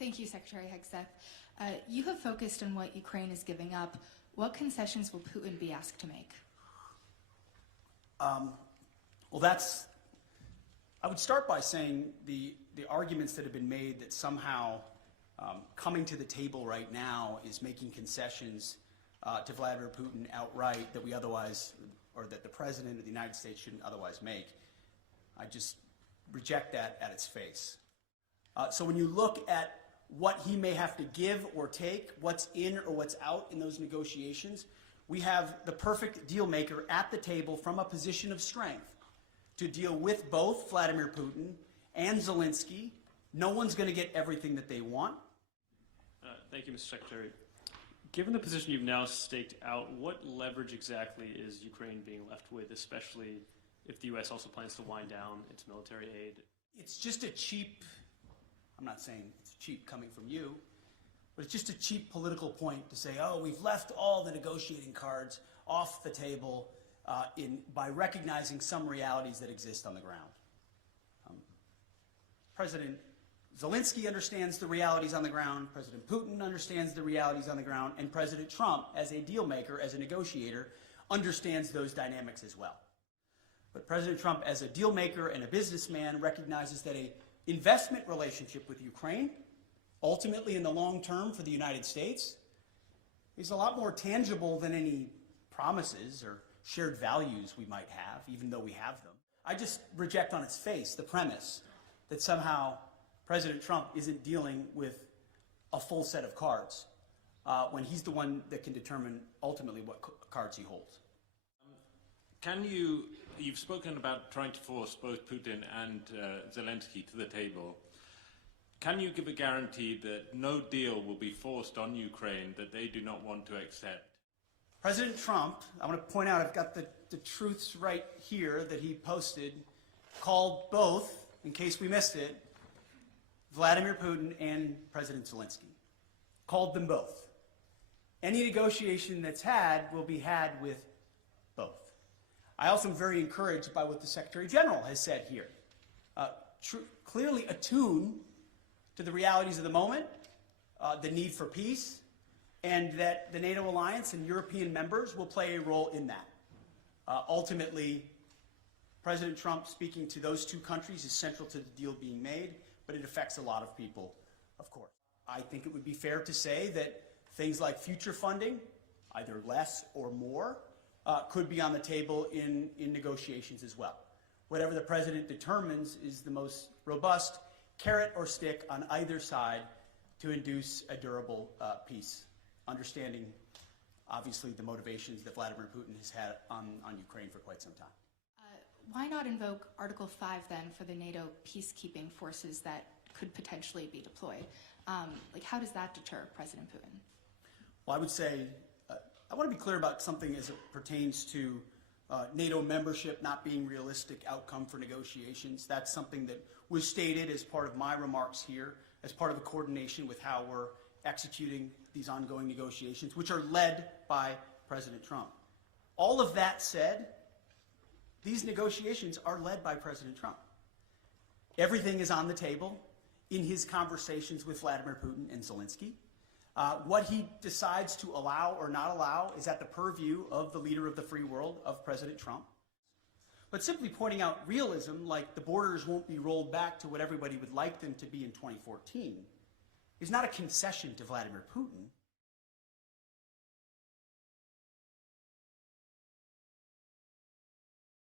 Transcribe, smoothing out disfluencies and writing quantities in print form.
Thank you, Secretary Hegseth. You have focused on what Ukraine is giving up. What concessions will Putin be asked to make? I would start by saying the arguments that have been made that somehow coming to the table right now is making concessions to Vladimir Putin outright that we otherwise, or that the President of the United States shouldn't otherwise make. I just reject that at its face. So when you look at what he may have to give or take, what's in or what's out in those negotiations, we have the perfect deal maker at the table from a position of strength to deal with both Vladimir Putin and Zelensky. No one's going to get everything that they want. Thank you, Mr. Secretary. Given the position you've now staked out, what leverage exactly is Ukraine being left with, especially if the U.S. also plans to wind down its military aid? It's just a cheap, I'm not saying it's cheap coming from you, but it's just a cheap political point to say, oh, we've left all the negotiating cards off the table by recognizing some realities that exist on the ground. President Zelensky understands the realities on the ground, President Putin understands the realities on the ground, and President Trump, as a deal maker, as a negotiator, understands those dynamics as well. But President Trump, as a deal maker and a businessman, recognizes that an investment relationship with Ukraine, ultimately in the long term for the United States, is a lot more tangible than any promises or shared values we might have, even though we have them. I just reject on its face the premise that somehow President Trump isn't dealing with a full set of cards when he's the one that can determine ultimately what cards he holds. You've spoken about trying to force both Putin and Zelensky to the table. Can you give a guarantee that no deal will be forced on Ukraine that they do not want to accept? President Trump, I want to point out, I've got the truths right here that he posted, called both, in case we missed it, Vladimir Putin and President Zelensky. Called them both. Any negotiation that's had will be had with both. I also am very encouraged by what the Secretary General has said here. Clearly attuned to the realities of the moment, the need for peace, and that the NATO alliance and European members will play a role in that. Ultimately, President Trump speaking to those two countries is central to the deal being made, but it affects a lot of people, of course. I think it would be fair to say that things like future funding, either less or more, could be on the table in negotiations as well. Whatever the President determines is the most robust carrot or stick on either side to induce a durable peace, understanding, obviously, the motivations that Vladimir Putin has had on Ukraine for quite some time. Why not invoke Article 5 then for the NATO peacekeeping forces that could potentially be deployed? How does that deter President Putin? Well, I would say, I want to be clear about something as it pertains to NATO membership not being realistic outcome for negotiations. That's something that was stated as part of my remarks here, as part of the coordination with how we're executing these ongoing negotiations, which are led by President Trump. All of that said, these negotiations are led by President Trump. Everything is on the table in his conversations with Vladimir Putin and Zelensky. What he decides to allow or not allow is at the purview of the leader of the free world, of President Trump. But simply pointing out realism, like the borders won't be rolled back to what everybody would like them to be in 2014, is not a concession to Vladimir Putin.